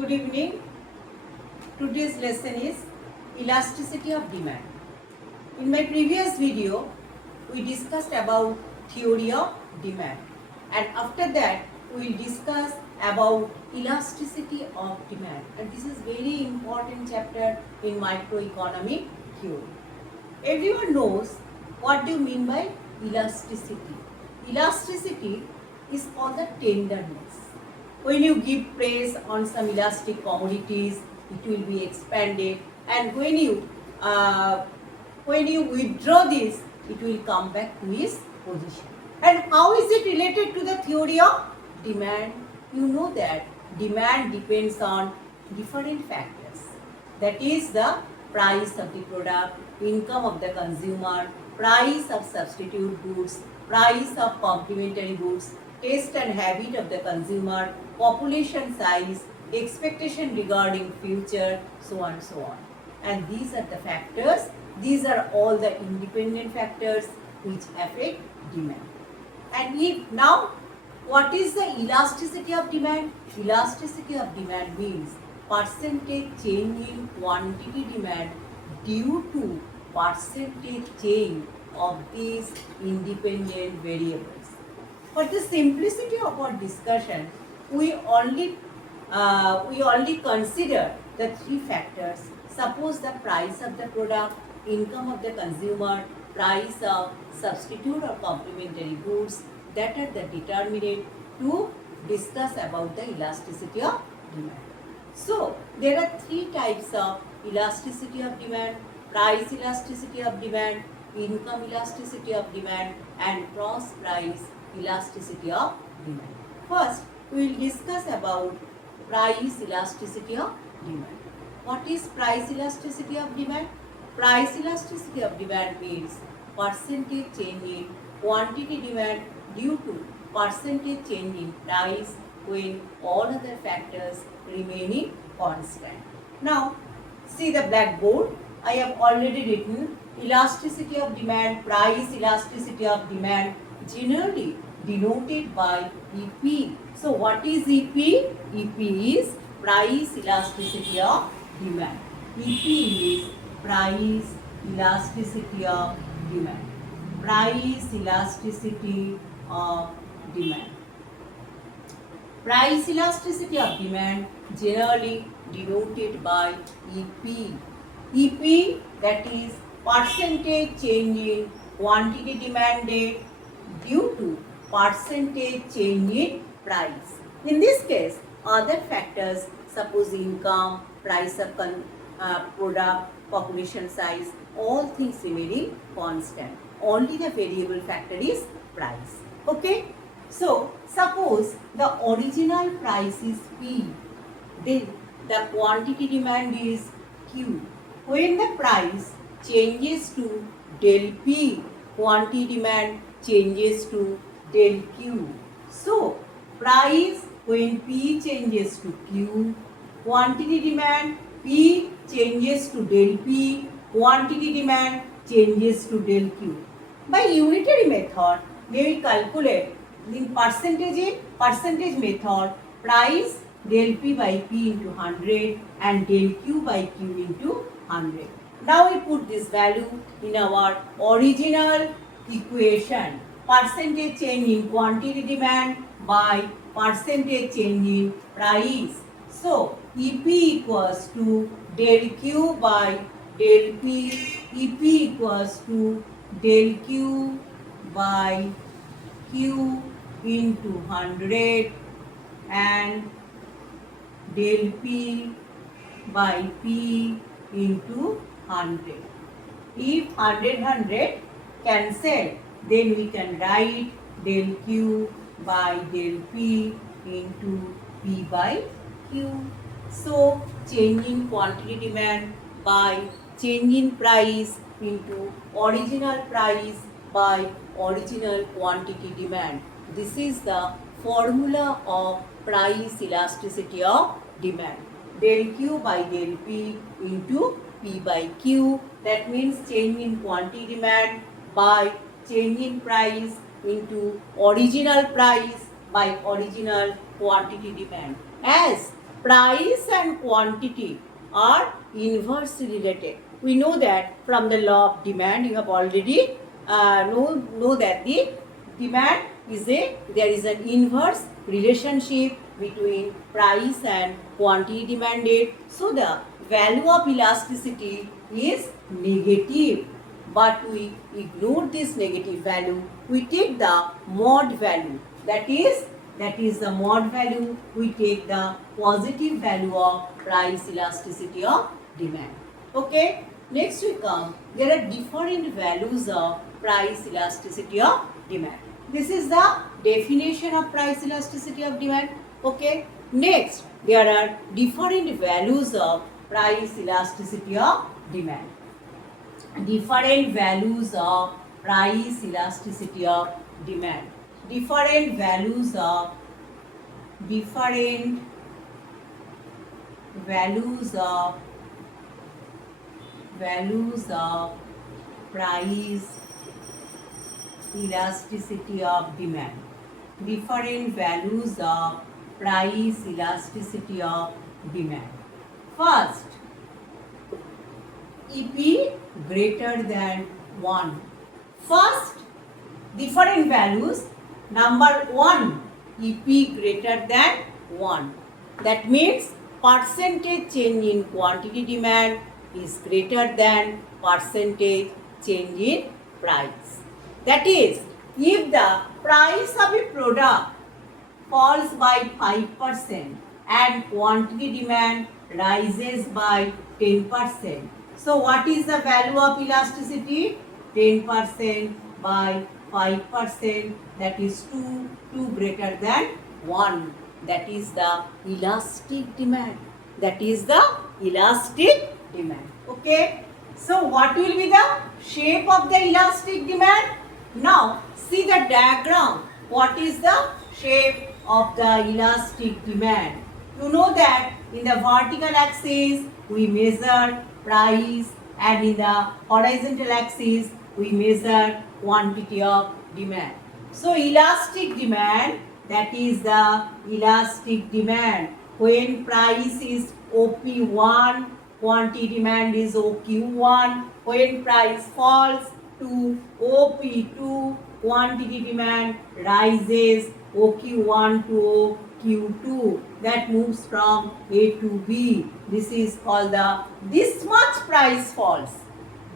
Good evening. Today's lesson is elasticity of demand. In my previous video, we discussed about theory of demand, and after that we will discuss about elasticity of demand, and this is very important chapter in microeconomic theory. Everyone knows what do you mean by elasticity. Elasticity is called the tenderness. When you give praise on some elastic commodities, it will be expanded, and when you withdraw this, it will come back to its position. And how is it related to the theory of demand? You know that demand depends on different factors. That is the price of the product, income of the consumer, price of substitute goods, price of complementary goods, taste and habit of the consumer, population size, expectation regarding future, so on and so on. And these are the factors, these are all the independent factors which affect demand. And if now, what is the elasticity of demand? Elasticity of demand means percentage change in quantity demand due to percentage change of these independent variables. For the simplicity of our discussion, we only consider the three factors. Suppose the price of the product, income of the consumer, price of substitute or complementary goods, that are the determinant to discuss about the elasticity of demand. So, there are three types of elasticity of demand: price elasticity of demand, income elasticity of demand, and cross price elasticity of demand. First, we will discuss about price elasticity of demand. What is price elasticity of demand? Price elasticity of demand means percentage change in quantity demand due to percentage change in price when all other factors remaining constant. Now, see the blackboard. I have already written elasticity of demand, price elasticity of demand, generally denoted by EP. So, what is EP? EP is price elasticity of demand. EP is price elasticity of demand. Price elasticity of demand. Price elasticity of demand generally denoted by EP. EP, that is percentage change in quantity demanded due to percentage change in price. In this case, other factors, suppose income, price of product, population size, all things remaining constant. Only the variable factor is price. Okay? So, suppose the original price is P, then the quantity demand is Q. When the price changes to del P, quantity demand changes to del Q. So, price when P changes to Q, quantity demand P changes to del P, quantity demand changes to del Q. By unitary method, they will calculate in percentage method, price del P by P into 100 and del Q by Q into 100. Now we put this value in our original equation. Percentage change in quantity demand by percentage change in price. So, EP equals to del Q by del P. EP equals to del Q by Q into 100 and del P by P into 100. If 100 cancel, then we can write del Q by del P into P by Q. So, change in quantity demand by change in price into original price by original quantity demand. This is the formula of price elasticity of demand. Del Q by del P into P by Q. That means change in quantity demand by change in price into original price by original quantity demand. As price and quantity are inversely related. We know that from the law of demand. You have already know that the demand is there is an inverse relationship between price and quantity demanded. So the value of elasticity is negative, but we ignore this negative value. We take the mod value, that is the mod value. We take the positive value of price elasticity of demand. Okay, next we come, there are different values of price elasticity of demand. This is the definition of price elasticity of demand. Okay, next there are different values of price elasticity of demand. Different values of price elasticity of demand. Different values of different values of price elasticity of demand. Different values of price elasticity of demand. First, EP greater than 1. First, different values. Number 1, EP greater than 1. That means percentage change in quantity demand is greater than percentage change in price. That is, if the price of a product falls by 5% and quantity demand rises by 10%. So what is the value of elasticity? 10% by 5%, that is 2 greater than 1. That is the elastic demand. That is the elastic demand. Okay. So what will be the shape of the elastic demand? Now see the diagram. What is the shape of the elastic demand? You know that in the vertical axis we measure price and in the horizontal axis we measure quantity of demand. So elastic demand, that is the elastic demand. When price is OP1, quantity demand is OQ1. When price falls to OP2, quantity demand rises OQ1 to OQ2. That moves from A to B. This is called the this much price falls.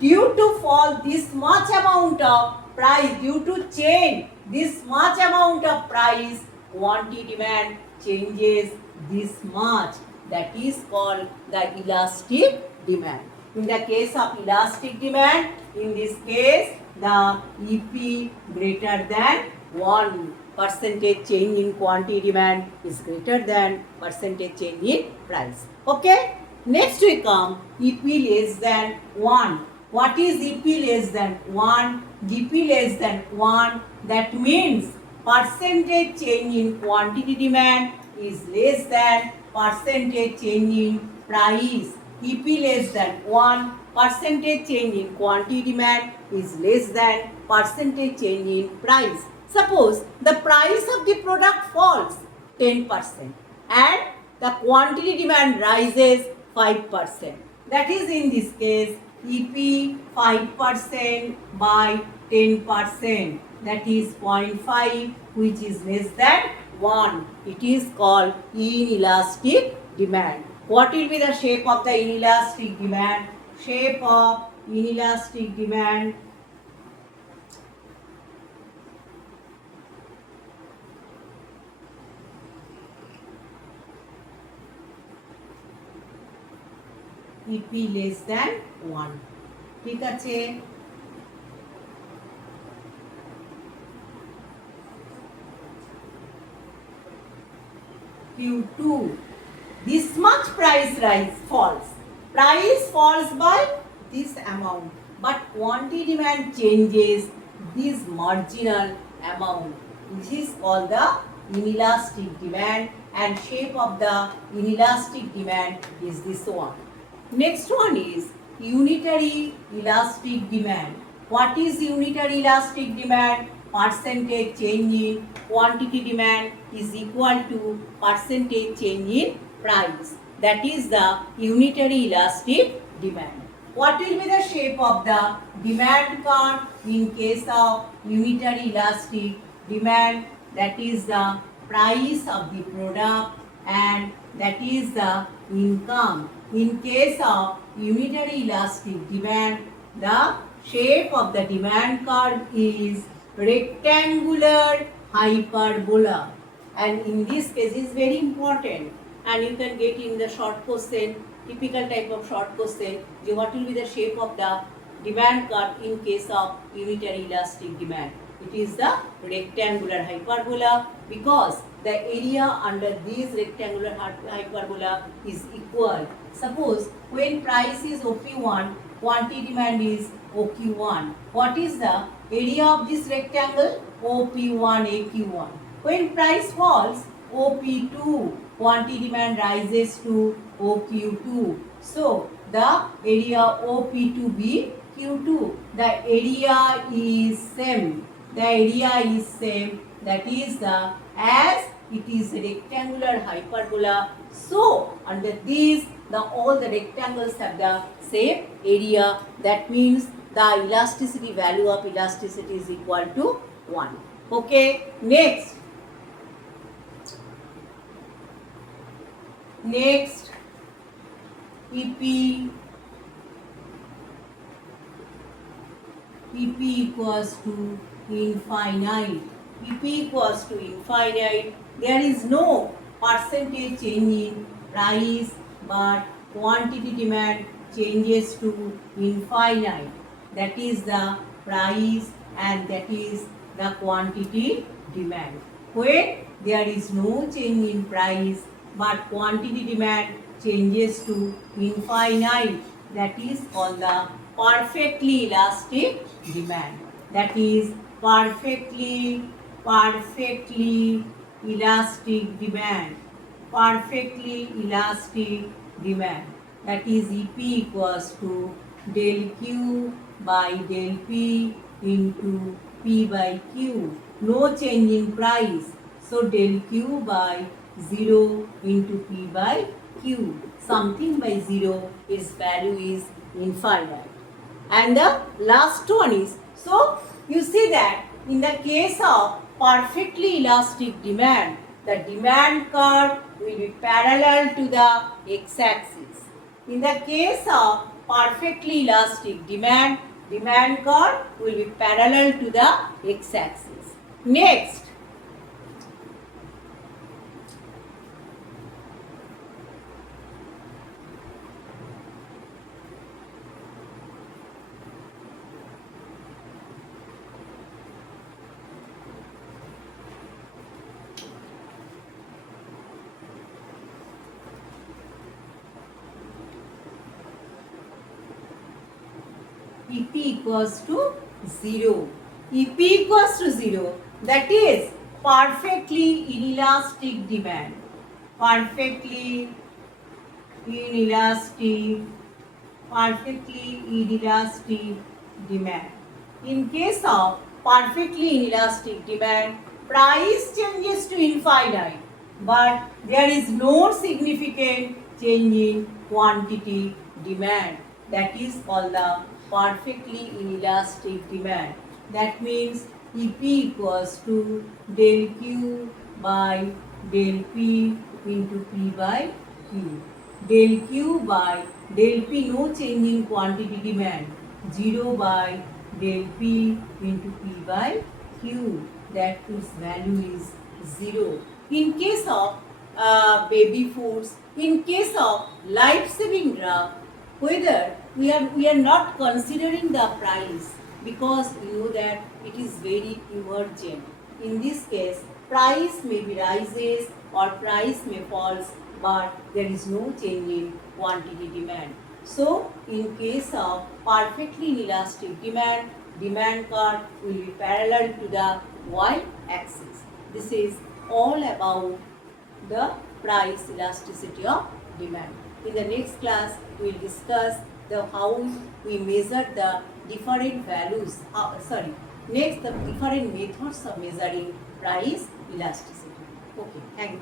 Due to fall this much amount of price, due to change this much amount of price, quantity demand changes this much. That is called the elastic demand. In the case of elastic demand, in this case, the EP greater than 1. Percentage change in quantity demand is greater than percentage change in price. Okay? Next we come EP less than 1. What is EP less than 1? EP less than 1. That means percentage change in quantity demand is less than percentage change in price. EP less than 1. Percentage change in quantity demand is less than percentage change in price. Suppose the price of the product falls 10% and the quantity demand rises 5%. That is, in this case, EP 5% by 10%. That is 0.5, which is less than 1. It is called inelastic demand. What will be the shape of the inelastic demand? Shape of inelastic demand. EP less than 1. ঠিক আছে? Q2. This much price falls. Price falls by this amount, but quantity demand changes this marginal amount. This is called the inelastic demand, and shape of the inelastic demand is this one. Next one is unitary elastic demand. What is unitary elastic demand? Percentage change in quantity demand is equal to percentage change in price. That is the unitary elastic demand. What will be the shape of the demand curve in case of unitary elastic demand? That is the price of the product and that is the income. In case of unitary elastic demand, the shape of the demand curve is rectangular hyperbola, and in this case is very important, and you can get in the short question, typical type of short question, what will be the shape of the demand curve in case of unitary elastic demand. It is the rectangular hyperbola because the area under this rectangular hyperbola is equal. Suppose when price is OP1, quantity demand is OQ1. What is the area of this rectangle? OP1, AQ1. When price falls, OP2, quantity demand rises to OQ2. So, the area OP2B Q2, the area is same. The area is same. That is the, as it is a rectangular hyperbola. So, under this, all the rectangles have the same area. That means the elasticity value of elasticity is equal to 1. Okay, next EP equals to infinite. EP equals to infinite. There is no percentage change in price, but quantity demand changes to infinite. That is the price and that is the quantity demand. When there is no change in price, but quantity demand changes to infinite, that is called the perfectly elastic demand. That is perfectly elastic demand. Perfectly elastic demand. That is EP equals to del Q by del P into P by Q. No change in price. So del Q by 0 into P by Q. Something by 0, its value is infinite. And the last one is, so you see that in the case of perfectly elastic demand, the demand curve will be parallel to the x-axis. In the case of perfectly elastic demand, demand curve will be parallel to the x-axis. Next, EP equals to 0. EP equals to 0, that is perfectly inelastic demand. Perfectly inelastic demand. In case of perfectly inelastic demand, price changes to infinite, but there is no significant change in quantity demand. That is called the perfectly inelastic demand. That means EP equals to del Q by del P into P by Q. Del Q by del P, no change in quantity demand, 0 by del P into P by Q, that its value is 0. In case of baby foods, in case of life-saving drug, whether we are not considering the price because you know that it is very emergent. In this case, price may be rises or price may falls, but there is no change in quantity demand. So, in case of perfectly inelastic demand, demand curve will be parallel to the y-axis. This is all about the price elasticity of demand. In the next class, we will discuss how we measure the different values. Next, the different methods of measuring price elasticity. Okay, thank you.